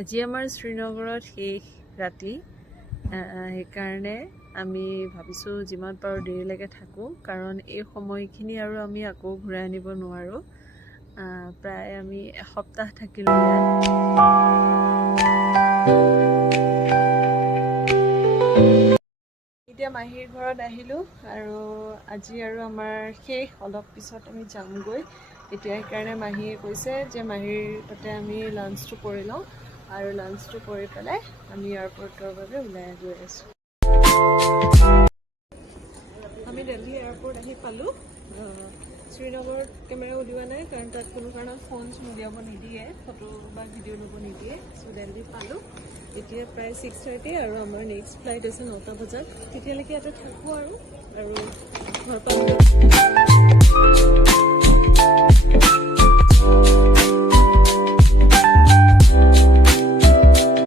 আজি আমাৰ শ্ৰীনগৰত শেষ ৰাতি সেইকাৰণে আমি ভাবিছোঁ যিমান পাৰোঁ দেৰিলৈকে থাকোঁ কাৰণ এই সময়খিনি আৰু আমি আকৌ ঘূৰাই আনিব নোৱাৰোঁ প্ৰায় আমি এসপ্তাহ থাকিলোঁ ইয়াত এতিয়া মাহীৰ ঘৰত আহিলোঁ আৰু আজি আৰু আমাৰ শেষ অলপ পিছত আমি যামগৈ এতিয়া সেইকাৰণে মাহীয়ে কৈছে যে মাহীৰ তাতে আমি লাঞ্চটো কৰি লওঁ আৰু লাঞ্চটো কৰি পেলাই আমি এয়াৰপৰ্টৰ বাবে ওলাই গৈ আছোঁ আমি দিল্লী এয়াৰপৰ্ট আহি পালোঁ শ্ৰীনগৰত কেমেৰা উলিওৱা নাই কাৰণ তাত কোনো কাৰণত ফোন উলিয়াব নিদিয়ে ফটো বা ভিডিঅ' ল'ব নিদিয়ে চ' দিল্লী পালোঁ এতিয়া প্ৰায় 6:30 আৰু আমাৰ নেক্সট ফ্লাইট আছে 9টা বজাত তেতিয়ালৈকে ইয়াতে থাকোঁ আৰু ঘৰ পালোঁ